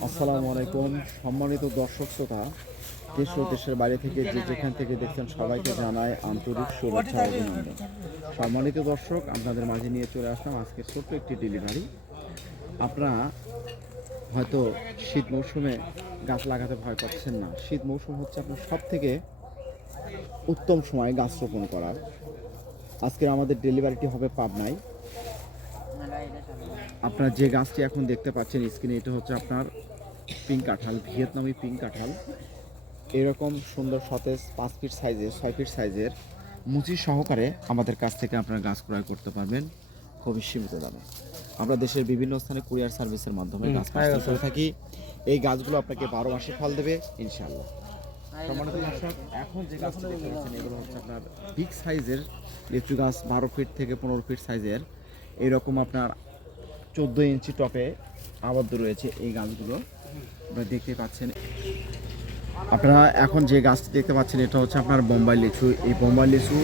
আসসালামু আলাইকুম। সম্মানিত দর্শক শ্রোতা, দেশ ও দেশের বাইরে থেকে যে যেখান থেকে দেখছেন সবাইকে জানায় আন্তরিক শুভেচ্ছা অভিনন্দন। সম্মানিত দর্শক, আপনাদের মাঝে নিয়ে চলে আসলাম আজকে ছোট্ট একটি ডেলিভারি আপনারা হয়তো শীত মৌসুমে গাছ লাগাতে ভয় পাচ্ছেন না। শীত মৌসুম হচ্ছে আপনার সব থেকে উত্তম সময় গাছ রোপণ করার। আজকের আমাদের ডেলিভারিটি হবে পাবনায়। আপনার যে গাছটি এখন দেখতে পাচ্ছেন স্ক্রিনে এটা হচ্ছে আপনার পিঙ্ক কাঁঠাল ভিয়েতনামি পিঙ্ক কাঁঠাল। এরকম সুন্দর সতেজ পাঁচ ফিট সাইজের ছয় ফিট সাইজের মুচি সহকারে আমাদের কাছ থেকে আপনারা গাছ ক্রয় করতে পারবেন খুবই সীমিত দামে। আমরা দেশের বিভিন্ন স্থানে কুরিয়ার সার্ভিসের মাধ্যমে গাছ করে থাকি। এই গাছগুলো আপনাকে বারো মাসে ফল দেবে সম্মানিত দর্শক এখন যে গাছটি দেখতে পাচ্ছেন এগুলো হচ্ছে আপনার বিগ সাইজের লিচু গাছ বারো ফিট থেকে পনেরো ফিট সাইজের এরকম আপনার চোদ্দ ইঞ্চি টপে আবদ্ধ রয়েছে এই গাছগুলো। আপনারা দেখতে পাচ্ছেন। আপনারা এখন যে গাছটি দেখতে পাচ্ছেন, এটা হচ্ছে আপনার বোম্বাই লিচু। এই বোম্বাই লিচু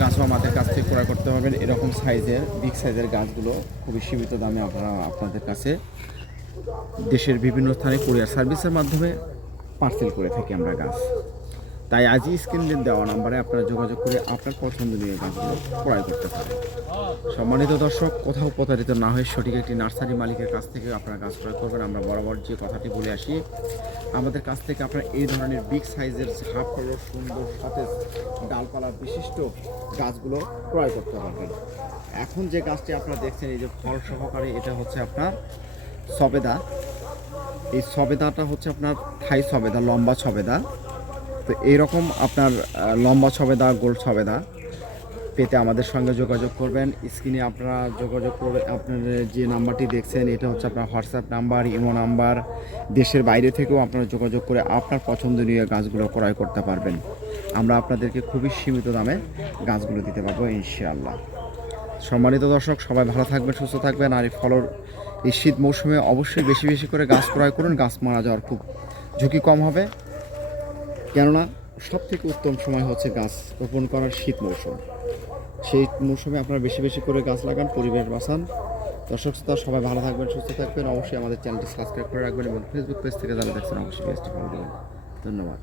গাছও আমাদের কাছ থেকে ক্রয় করতে পারবেন। এরকম সাইজের, বিগ সাইজের গাছগুলো খুবই সীমিত দামে আপনারা আপনাদের কাছে দেশের বিভিন্ন স্থানে কুরিয়ার সার্ভিসের মাধ্যমে পার্সেল করে থাকি আমরা গাছ। তাই আজই স্ক্রিনে দেওয়া নাম্বারে আপনারা যোগাযোগ করে আপনার পছন্দ পছন্দনীয় গাছগুলো ক্রয় করতে পারেন। সম্মানিত দর্শক, কোথাও প্রতারিত না হয়ে সঠিক একটি নার্সারি মালিকের কাছ থেকে আপনারা গাছ ক্রয় করবেন। আমরা বরাবর যে কথাটি বলে আসি, আমাদের কাছ থেকে আপনারা এই ধরনের বিগ সাইজের ঝাঁপ হলো সুন্দর সতেজ ডালপালা বিশিষ্ট গাছগুলো ক্রয় করতে পারবেন। এখন যে গাছটি আপনারা দেখছেন, এই যে ফল সহকারে এটা হচ্ছে আপনার সবেদা। এই সবেদাটা হচ্ছে আপনার থাই সবেদা, লম্বা সবেদা। তো এইরকম আপনার লম্বা সবেদা গোল সবেদা পেতে আমাদের সঙ্গে যোগাযোগ করবেন। স্ক্রিনে আপনারা যোগাযোগ করবেন আপনার যে নাম্বারটি দেখছেন, এটা হচ্ছে আপনার হোয়াটসঅ্যাপ নাম্বার, ইমো নাম্বার। দেশের বাইরে থেকেও আপনারা যোগাযোগ করে আপনার পছন্দনীয় গাছগুলো ক্রয় করতে পারবেন। আমরা আপনাদেরকে খুবই সীমিত দামে গাছগুলো দিতে পারব, ইনশাআল্লাহ। সম্মানিত দর্শক, সবাই ভালো থাকবেন, সুস্থ থাকবেন। আর এই ফলর এই শীত মৌসুমে অবশ্যই বেশি বেশি করে গাছ ক্রয় করুন। গাছ মারা যাওয়ার খুব ঝুঁকি কম হবে। কেননা সব থেকে উত্তম সময় হচ্ছে গাছ রোপণ করার শীত মৌসুম। সেই মৌসুমে আপনারা বেশি বেশি করে গাছ লাগান, পরিবেশ বাঁচান। দর্শক শ্রোতা, সবাই ভালো থাকবেন, সুস্থ থাকবেন। অবশ্যই আমাদের চ্যানেলটি সাবস্ক্রাইব করে রাখবেন এবং ফেসবুক পেজ থেকে যারা দেখছেন, অবশ্যই দেবেন। ধন্যবাদ।